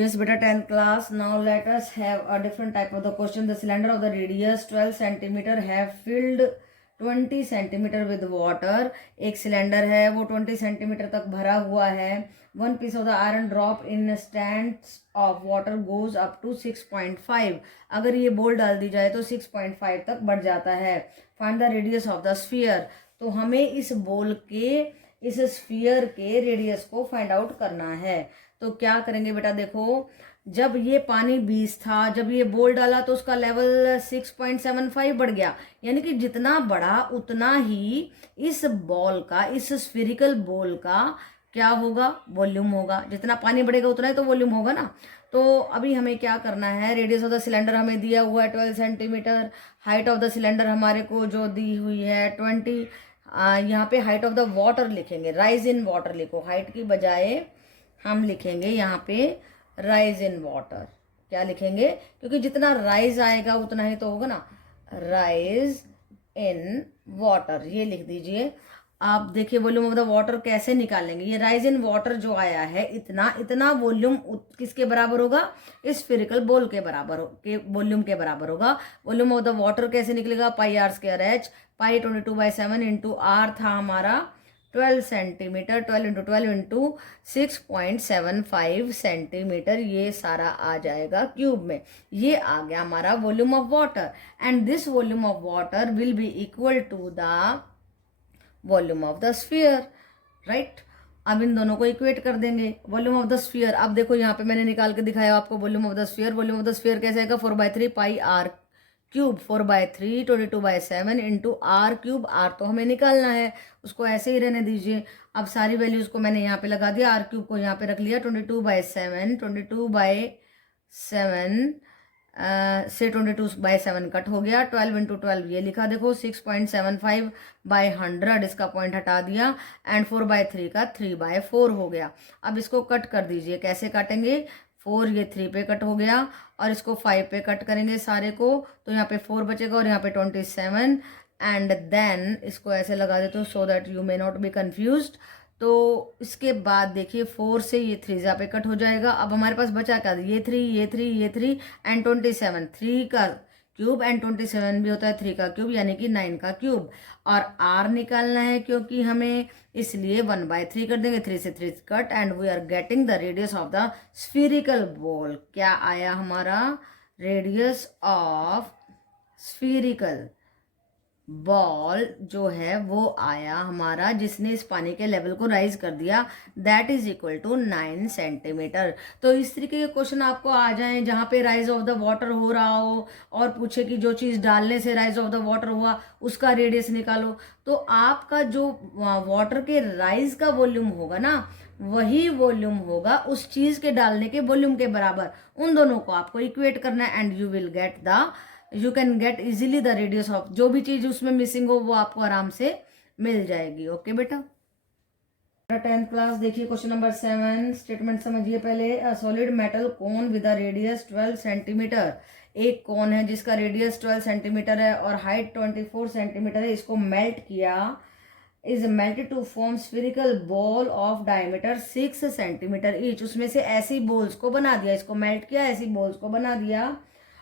Yes, beta 10th class. Now let us have a different type of the question. The cylinder of the radius 12 centimeter have filled 20 centimeter with water. एक cylinder है वो 20 centimetre तक भरा हुआ है. One piece of the iron drop in stands of water goes up to 6.5. अगर ये बोल डाल दी जाए तो 6.5 तक बढ़ जाता है. Find the radius of the sphere. तो हमें इस बोल के इस स्फीयर के रेडियस को फाइंड आउट करना है. तो क्या करेंगे बेटा, देखो जब ये पानी 20 था, जब ये बोल डाला तो उसका लेवल 6.75 बढ़ गया. यानी कि जितना बढ़ा उतना ही इस बॉल का, इस स्फेरिकल बॉल का क्या होगा, वॉल्यूम होगा. जितना पानी बढ़ेगा उतना ही तो वॉल्यूम होगा ना. तो अभी हमें क्या करना है, रेडियस ऑफ द सिलेंडर हमें दिया हुआ है 12 centimetre. Height of the cylinder हमारे को जो दी हुई है 20. यहाँ पे हाइट ऑफ द वाटर लिखेंगे, राइज इन वाटर लिखो. हाइट की बजाय हम लिखेंगे यहाँ पे राइज इन वाटर. क्या लिखेंगे, क्योंकि जितना राइज आएगा उतना ही तो होगा ना. राइज इन वाटर ये लिख दीजिए. आप देखिए वॉल्यूम ऑफ द वाटर कैसे निकालेंगे. ये राइज इन वाटर जो आया है इतना इतना वॉल्यूम किसके बराबर होगा, इस स्फेरिकल बॉल के बराबर के वॉल्यूम के बराबर होगा. वॉल्यूम ऑफ द वाटर कैसे निकलेगा, pi r square h. Pi 22/7 into r था हमारा 12 सेंटीमीटर. 12 into 12 into 6.75 centimetre. ये सारा आ जाएगा क्यूब में. ये आ गया हमारा volume of water. And this volume of water will be equal to the volume of the sphere. Right, अब इन दोनों को इक्वेट कर देंगे. वॉल्यूम ऑफ द स्फीयर, अब देखो यहाँ पे मैंने निकाल के दिखाया आपको volume of the sphere. Volume of the sphere कैसे आएगा, 4/3 pi r cube. 4/3 22/7 into r cube. R तो हमें निकालना है, उसको ऐसे ही रहने दीजिए. अब सारी वैल्यूज को मैंने यहाँ पे लगा दिया, आर क्यूब को यहाँ पे रख लिया. 22/7 22/7 से 22/7 कट हो गया. 12 इंटू 12 ये लिखा देखो 6.75/100. इसका पॉइंट हटा दिया. एंड 4/3 का 3/4 हो गया. अब इसको कट कर दीजिए. कैसे काटेंगे, 4 ये 3 पे कट हो गया और इसको 5 पे कट करेंगे सारे को. तो यहाँ पे 4 बचेगा और यहाँ पे 27. एंड देन इसको ऐसे लगा देते हो so that you may not be confused. तो इसके बाद देखिए 4 से ये 3 पे कट हो जाएगा. अब हमारे पास बचा क्या, ये 3 ये 3 ये 3 एंड 27. 3 का क्यूब एंड 27 भी होता है 3 का क्यूब, यानी कि 9 का क्यूब. और आर निकालना है क्योंकि हमें, इसलिए 1/3 कर देंगे. 3 से 3 cut and we are getting the radius of the spherical ball. क्या आया हमारा, रेडियस ऑफ स्फीरिकल बॉल जो है वो आया हमारा, जिसने इस पानी के लेवल को राइज कर दिया, that is equal to 9 centimetre. तो इस तरीके के क्वेश्चन आपको आ जाएं जहाँ पे राइज ऑफ द वाटर हो रहा हो और पूछे कि जो चीज़ डालने से राइज ऑफ द वाटर हुआ उसका रेडियस निकालो. तो आपका जो वाटर के राइज का वॉल्यूम होगा ना, वही वॉल्यूम होगा उस चीज़ के डालने के वॉल्यूम के बराबर. उन दोनों को आपको इक्वेट करना है and you can get easily the radius of, जो भी चीज उसमें मिसिंग हो वो आपको आराम से मिल जाएगी. ओके बेटा. 10th क्लास देखिए क्वेश्चन नंबर 7. स्टेटमेंट समझिए पहले. Solid metal cone with a radius 12 centimetre. एक कोन है जिसका रेडियस 12 सेंटीमीटर है और हाइट 24 सेंटीमीटर है. इसको मेल्ट किया, is melted to form spherical ball of diameter 6 centimetre each. उसमें से ऐसी बॉल्स को बना दिया, इसको मेल्ट किया, ऐसी बॉल्स को बना दिया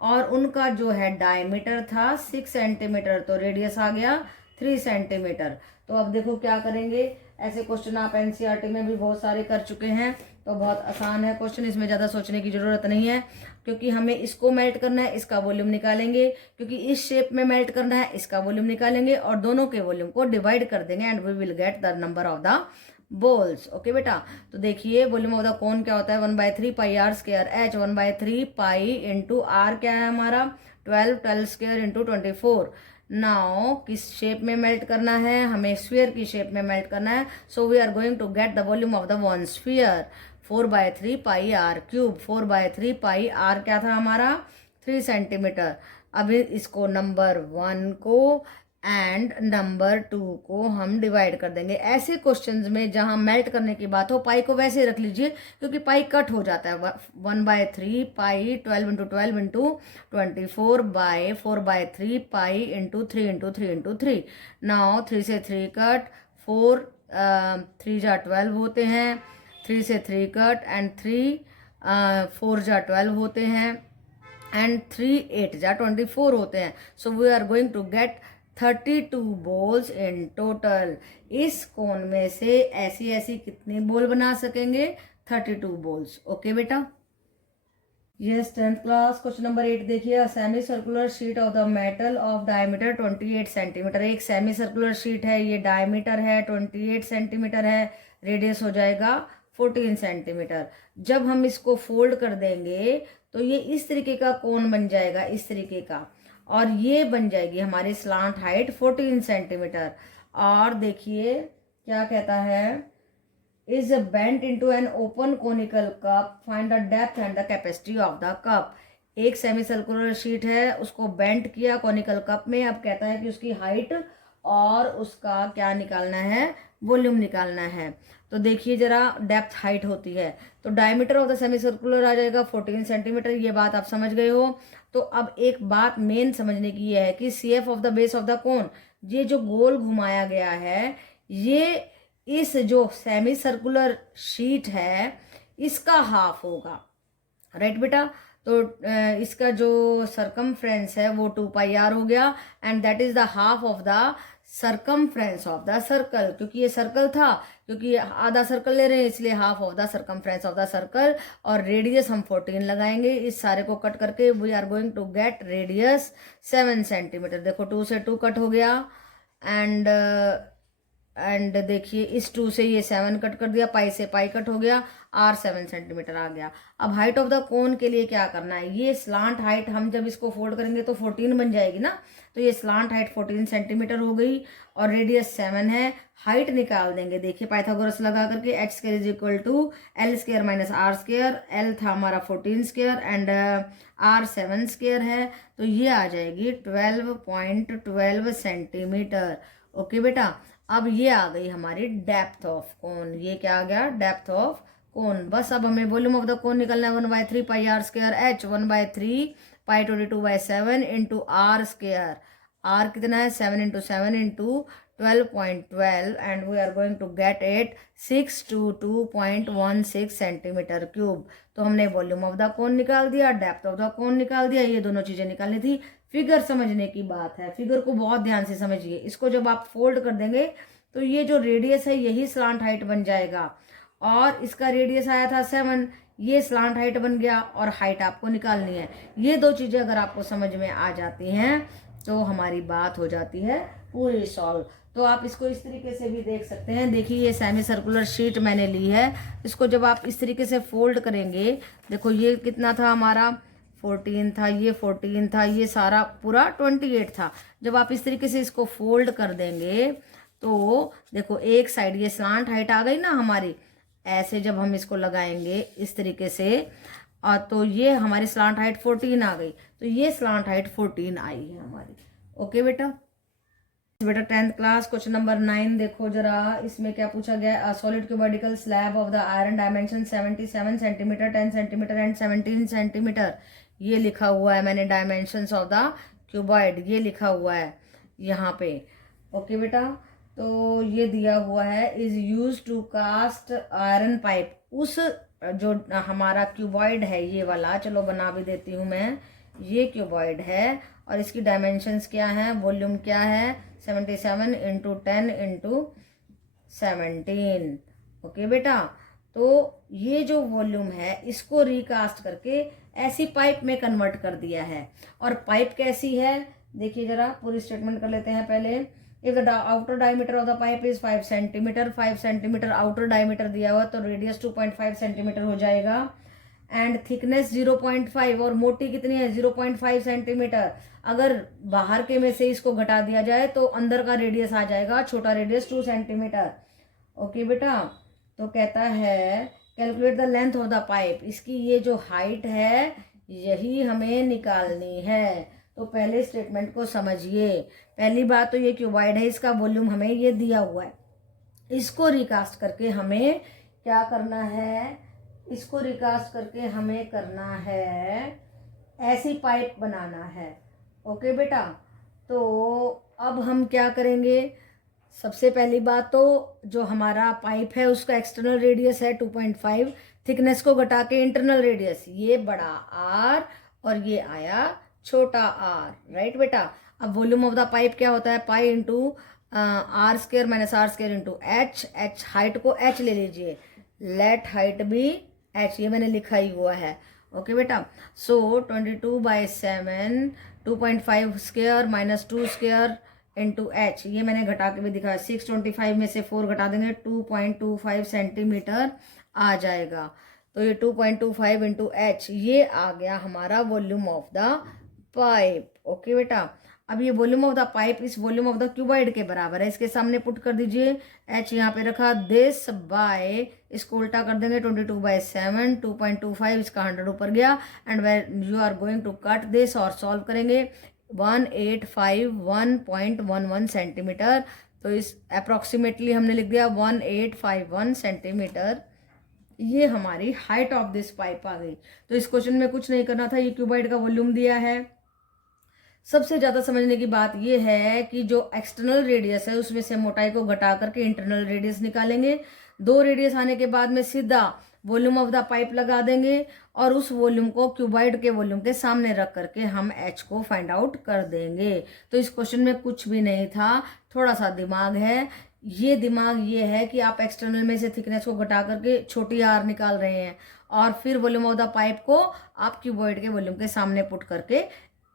और उनका जो है डायमीटर था 6 सेंटीमीटर. तो रेडियस आ गया 3 सेंटीमीटर. तो अब देखो क्या करेंगे. ऐसे क्वेश्चन आप एनसीईआरटी में भी बहुत सारे कर चुके हैं, तो बहुत आसान है क्वेश्चन. इसमें ज़्यादा सोचने की ज़रूरत नहीं है, क्योंकि हमें इसको मेल्ट करना है, इसका वॉल्यूम निकालेंगे. क्योंकि इस शेप में मेल्ट करना है, इसका वॉल्यूम निकालेंगे और दोनों के वॉल्यूम को डिवाइड कर देंगे and we will get the number of the balls. Okay बेटा. तो देखिए वॉल्यूम ऑफ द कोन क्या होता है, 1/3 pi r square h. 1/3 pi into r क्या है हमारा, 12 स्क्वायर इंटू 24. नाउ किस शेप में मेल्ट करना है, हमें स्फीयर की शेप में मेल्ट करना है. So we are going to get the volume of the one sphere. 4/3 pi r cube. 4/3 pi r क्या था हमारा, 3 सेंटीमीटर. अभी इसको नंबर 1 को एंड नंबर 2 को हम डिवाइड कर देंगे. ऐसे क्वेश्चंस में जहां मेल्ट करने की बात हो, पाई को वैसे रख लीजिए क्योंकि पाई कट हो जाता है. 1/3 पाई 12 into 12 into 24/4/3 pi into 3 into 3 into 3. Now 3 से 3 कट, 4 3 जा 12 होते हैं. 3 से 3 कट एंड 3 4 जा 12 होते हैं एंड 3 8 जा 24 होते हैं। So we are going to get 32 balls in total. इस कोन में से ऐसी ऐसी कितनी बॉल बना सकेंगे? 32 बॉल्स। ओके बेटा। Yes 10th class question number 8 देखिए। Semi circular sheet of the metal of diameter 28 centimetre. एक सेमी सर्कुलर शीट है, ये डायमीटर है 28 सेंटीमीटर है, रेडियस हो जाएगा 14 सेंटीमीटर। जब हम इसको फोल्ड कर देंगे तो ये इस तरीके का कोन बन जाएगा, इस तरीके का, और ये बन जाएगी हमारी स्लांट हाइट 14 सेंटीमीटर। और देखिए क्या कहता है, is bent into an open conical cup, find the depth and the capacity of the cup। एक सेमी सर्कुलर शीट है, उसको बेंट किया कॉनिकल कप में। अब कहता है कि उसकी हाइट और उसका क्या निकालना है? वॉल्यूम निकालना है। तो देखिए जरा, डेप्थ हाइट होती है तो diameter of the semicircular आ जाएगा 14 सेंटीमीटर। ये बात आप समझ गए हो। तो अब एक बात मेन समझने की ये है कि CF of the base of the cone, ये जो गोल घुमाया गया है, ये इस जो सेमी सर्कुलर शीट है इसका हाफ होगा। राइट बेटा। तो इसका जो सरकमफ्रेंस है वो 2πr हो गया and that is the half of the circumference of the circle. क्योंकि ये सर्कल था, क्योंकि आधा सर्कल ले रहे हैं इसलिए half of the circumference of the circle. और रेडियस हम 14 लगाएंगे। इस सारे को कट करके we are going to get radius 7 centimetre. देखो 2 से 2 कट हो गया एंड देखिए इस 2 से ये 7 कट कर दिया, पाई से पाई कट हो गया, R 7 सेंटीमीटर आ गया। अब हाइट ऑफ द कोन के लिए क्या करना है, ये स्लांट हाइट हम जब इसको फोल्ड करेंगे तो 14 बन जाएगी ना। तो ये स्लांट हाइट 14 सेंटीमीटर हो गई और रेडियस 7 है। हाइट निकाल देंगे। देखिए पाइथागोरस लगा करके h² is equal to L² minus R²। L था हमारा 14² एंड R 7² है, तो ये आ जाएगी 12.12 सेंटीमीटर। ओके बेटा। अब ये आ गई हमारी डेप्थ ऑफ कोन। ये क्या आ गया? Depth of cone. बस अब हमें वॉल्यूम ऑफ द कोन निकलना है 1/3πr² h 1/3π22/7 into R²। R कितना है? 7 into 7 into 12.12 and we are going to get it 622.16 centimetre cube. तो हमने वॉल्यूम ऑफ द कोन निकाल दिया, डेप्थ ऑफ द कोन निकाल दिया। ये दोनों चीजें निकालनी थी। फिगर समझने की बात है, फिगर को बहुत ध्यान से समझिए। इसको जब आप फोल्ड कर देंगे तो ये जो रेडियस है यही स्लांट हाइट बन जाएगा और इसका रेडियस आया था 7, ये स्लांट हाइट बन गया और हाइट आपको निकालनी है। ये दो चीजें अगर आपको समझ में आ जाती हैं तो हमारी बात हो जाती है पूरी सॉल्व। तो आप इसको इस तरीके से भी देख सकते हैं। देखिए ये सेमी सर्कुलर शीट मैंने ली है, इसको जब आप इस तरीके से फोल्ड करेंगे, देखो ये कितना था हमारा 14 था, ये 14 था, ये सारा पूरा 28 था। जब आप इस तरीके से इसको फोल्ड कर देंगे तो देखो एक साइड ये स्लांट हाइट आ गई ना हमारी। ऐसे जब हम इसको लगाएंगे इस तरीके से और तो ये हमारी स्लांट हाइट 14 आ गई, तो ये स्लांट हाइट 14 आई है हमारी। ओके बेटा। 10th क्लास क्वेश्चन नंबर 9 देखो जरा, इसमें क्या पूछा गया। Solid cuboidical slab of the iron dimension 77 centimetre 10 centimetre and 17 centimetre. ये लिखा हुआ है मैंने, डायमेंशंस ऑफ द क्यूबॉइड ये लिखा हुआ है यहाँ पे। ओके बेटा। तो ये दिया हुआ है is use to cast iron pipe. उस जो हमारा क्यूबॉइड है ये वाला, चलो बना भी देती हूँ मैं। ये क्यूबॉइड है और इसकी डायमेंशंस क्या है, वॉल्यूम क्या है 77 इंटू 10 इंटू 17। ओके बेटा। तो ये जो वॉल्यूम है इसको रिकास्ट करके ऐसी पाइप में कन्वर्ट कर दिया है। और पाइप कैसी है देखिए जरा, पूरी स्टेटमेंट कर लेते हैं पहले। If the outer diameter of the pipe is 5 centimetre, 5 centimetre outer diameter दिया हुआ तो रेडियस 2.5 सेंटीमीटर हो जाएगा एंड थिकनेस 0.5 और मोटी कितनी है 0.5 सेंटीमीटर। अगर बाहर के में से इसको घटा दिया जाए तो अंदर का रेडियस आ जाएगा, छोटा रेडियस 2 सेंटीमीटर। ओके बेटा। तो कहता है calculate the length of the pipe. इसकी ये जो हाइट है यही हमें निकालनी है। तो पहले स्टेटमेंट को समझिए। पहली बात तो ये क्यूबॉइड है, इसका वॉल्यूम हमें ये दिया हुआ है। इसको रिकास्ट करके हमें क्या करना है, इसको रिकास्ट करके हमें करना है ऐसी पाइप बनाना है। ओके बेटा। तो अब हम क्या करेंगे, सबसे पहली बात तो जो हमारा पाइप है उसका एक्सटर्नल रेडियस है 2.5, थिकनेस को घटा के इंटरनल रेडियस, ये बड़ा आर और ये आया छोटा आर, राइट बेटा। अब वॉल्यूम ऑफ द पाइप क्या होता है, pi into r square minus r square into h. H height को एच ले लीजिए, लेट हाइट भी एच, ये मैंने लिखा ही हुआ है। ओके बेटा, सो 22/7 2.5 square minus 2 square into H, ये मैंने घटा के भी दिखाया। 625 में से 4 घटा देंगे 2.25 सेंटीमीटर आ जाएगा। तो ये 2.25 इंटू एच, ये आ गया हमारा volume of the pipe. Okay बेटा, अब ये वॉल्यूम ऑफ द पाइप इस वॉल्यूम ऑफ द क्यूबॉइड के बराबर है, इसके सामने पुट कर दीजिए। एच यहाँ पे रखा, दिस बाय, इसको उल्टा कर देंगे 22/7 2.25, इसका 100 ऊपर गया। And when you are going to cut this और सॉल्व करेंगे 1851.11 सेंटीमीटर। तो इस अप्रॉक्सीमेटली हमने लिख दिया 1851 सेंटीमीटर। ये हमारी हाइट ऑफ दिस पाइप आ गई। तो इस क्वेश्चन में कुछ नहीं करना था, ये क्यूबॉइड का वॉल्यूम दिया है। सबसे ज्यादा समझने की बात ये है कि जो एक्सटर्नल रेडियस है उसमें से मोटाई को घटा करके इंटरनल रेडियस निकालेंगे। 2 रेडियस आने के बाद में सीधा वॉल्यूम ऑफ द पाइप लगा देंगे और उस वॉल्यूम को क्यूबॉइड के वॉल्यूम के सामने रख करके हम एच को फाइंड आउट कर देंगे। तो इस क्वेश्चन में कुछ भी नहीं था, थोड़ा सा दिमाग है। ये दिमाग ये है कि आप एक्सटर्नल में से थिकनेस को घटा करके छोटी आर निकाल रहे हैं और फिर वॉल्यूम ऑफ द पाइप को आप क्यूबॉइड के वॉल्यूम के सामने पुट करके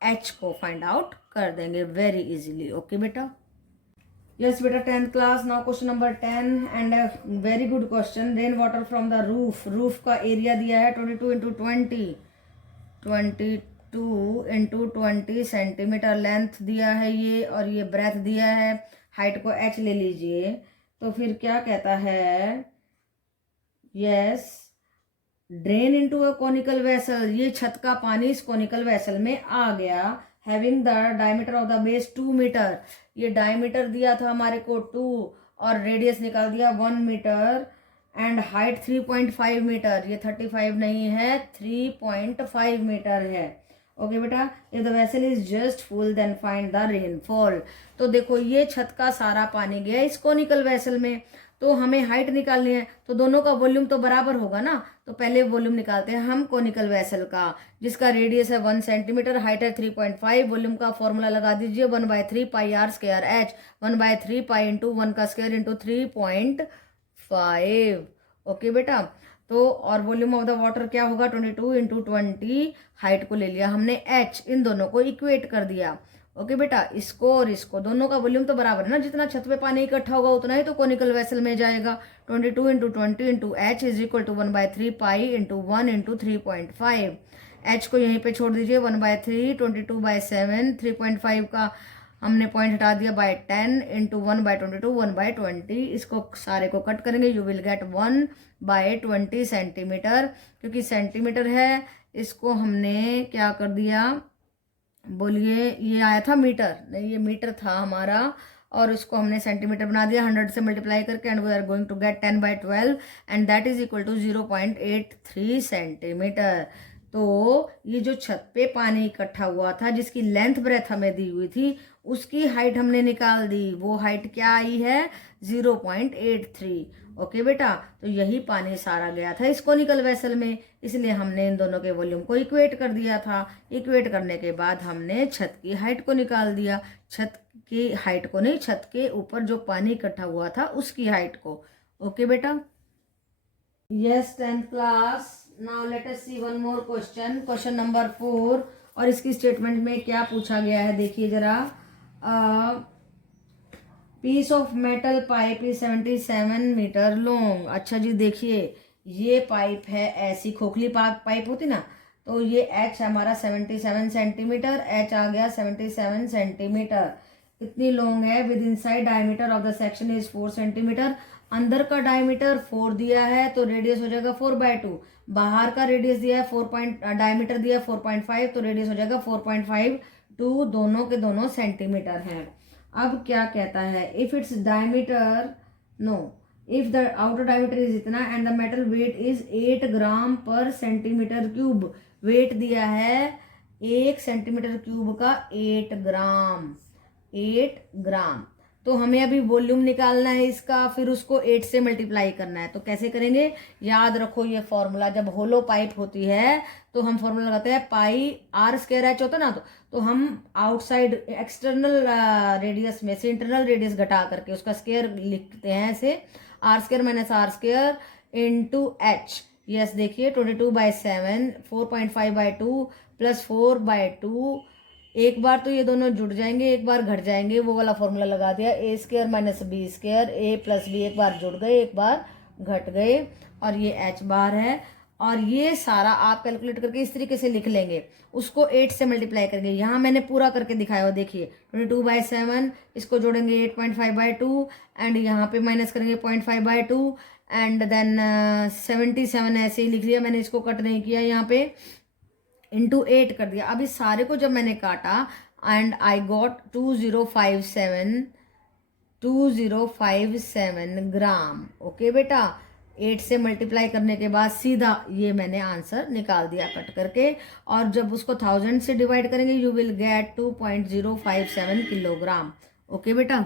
एच को फाइंड आउट कर देंगे वेरी इजीली। ओके बेटा, यस बेटा 10th class. Now question number 10 and very good question. Rain water from the roof, roof का एरिया दिया है 22 इंटू 20 सेंटीमीटर लेंथ दिया है ये, और ये ब्रेथ दिया है। हाइट को एच ले लीजिए। तो फिर क्या कहता है, yes drain into a conical vessel, ये छत का पानी इस कॉनिकल वेसल में आ गया। Having the diameter of the base 2 metre, ये डायमीटर दिया था हमारे को 2 और रेडियस निकाल दिया 1 मीटर एंड हाइट 3.5 मीटर, ये 35 नहीं है 3.5 मीटर है। ओके बेटा, if the vessel is just full then find the rainfall. तो देखो ये छत का सारा पानी गया इस कॉनिकल वेसल में, तो हमें हाइट निकालनी है, तो दोनों का वॉल्यूम तो बराबर होगा ना। तो पहले वॉल्यूम निकालते हैं हम कॉनिकल वेसल का, जिसका रेडियस है 1 सेंटीमीटर, हाइट है 3.5। वॉल्यूम का फॉर्मूला लगा दीजिए 1/3 pi r square h, 1/3 pi into 1 का स्क्वायर इंटू 3.5। ओके बेटा, तो और वॉल्यूम ऑफ द वाटर क्या होगा 22 इंटू 20, हाइट को ले लिया हमने एच, इन दोनों को इक्वेट कर दिया। ओके बेटा, इसको और इसको दोनों का वॉल्यूम तो बराबर है ना, जितना छत पे पानी इकट्ठा होगा उतना ही तो कॉनिकल वेसल में जाएगा। 22 into 20 into h is equal to 1/3 pi into 1 into 3.5। H को यहीं पे छोड़ दीजिए 1/3, 22/7, 3.5 का हमने पॉइंट हटा दिया बाय 10 इंटू 1/22 1/20। इसको सारे को कट करेंगे, यू विल गेट 1/20 सेंटीमीटर। क्योंकि सेंटीमीटर है, इसको हमने क्या कर दिया, बोलिए, ये आया था मीटर, नहीं ये मीटर था हमारा, और इसको हमने सेंटीमीटर बना दिया 100 से मल्टीप्लाई करके, and we are going to get 10/12 and that is equal to 0.83 centimetre. तो ये जो छत पे पानी इकट्ठा हुआ था जिसकी लेंथ ब्रेथ हमें दी हुई थी, उसकी हाइट हमने निकाल दी। वो हाइट क्या आई है 0.83। ओके बेटा, तो यही पानी सारा गया था इस कॉनिकल वेसल में, इसलिए हमने इन दोनों के वॉल्यूम को इक्वेट कर दिया था। इक्वेट करने के बाद हमने छत की हाइट को निकाल दिया, छत की हाइट को नहीं, छत के ऊपर जो पानी इकट्ठा हुआ था उसकी हाइट को। ओके बेटा, yes 10th class. Now let us see one more question, question number 4। और इसकी स्टेटमेंट में क्या पूछा गया है देखिए जरा। Piece of metal pipe is 77 metre long. अच्छा जी देखिए, ये पाइप है, ऐसी खोखली पाइप होती ना, तो ये एच हमारा 77 सेंटीमीटर, एच आ गया 77 सेंटीमीटर। कितनी लॉन्ग है, with inside diameter of the section is 4 centimetre. अंदर का डायमीटर 4 दिया है तो रेडियस हो जाएगा 4/2। बाहर का रेडियस दिया है डायमीटर दिया है 4.5, तो रेडियस हो जाएगा 4.5 2, दोनों के दोनों सेंटीमीटर हैं। अब क्या कहता है, if its diameter no if the outer diameter is इतना and the metal weight is 8 gram per centimetre cube. Wait दिया है 1 सेंटीमीटर क्यूब का 8 ग्राम, 8 ग्राम। तो हमें अभी वॉल्यूम निकालना है इसका, फिर उसको 8 से मल्टीप्लाई करना है। तो कैसे करेंगे, याद रखो ये फॉर्मूला, जब होलो पाइप होती है तो हम फॉर्मूला लगाते हैं पाई आर स्क्वायर एच होता है ना, तो हम आउटसाइड एक्सटर्नल रेडियस में से इंटरनल रेडियस घटा करके उसका स्क्वायर लिखते हैं ऐसे, r square minus r square into h. Yes देखिए 22/7 4.5/2 प्लस 4/2, एक बार तो ये दोनों जुड़ जाएंगे, एक बार घट जाएंगे, वो वाला फॉर्मूला लगा दिया, ए स्क्वायर माइनस बी स्क्वायर, ए प्लस बी, एक बार जुड़ गए एक बार घट गए, और ये एच बार है। और ये सारा आप कैलकुलेट करके इस तरीके से लिख लेंगे, उसको 8 से मल्टीप्लाई करेंगे। यहाँ मैंने पूरा करके दिखाया हो, देखिए 22/7, इसको जोड़ेंगे 8.5/2 एंड यहाँ पे माइनस करेंगे 0.5/2 एंड देन 77 ऐसे ही लिख लिया मैंने, इसको कट नहीं किया, यहाँ पे इंटू 8 कर दिया। अब इस सारे को जब मैंने काटा and I got 2057 gram. Okay बेटा, 8 से मल्टीप्लाई करने के बाद सीधा ये मैंने आंसर निकाल दिया कट करके, और जब उसको 1000 से डिवाइड करेंगे you will get 2.057 kilogram. Okay बेटा।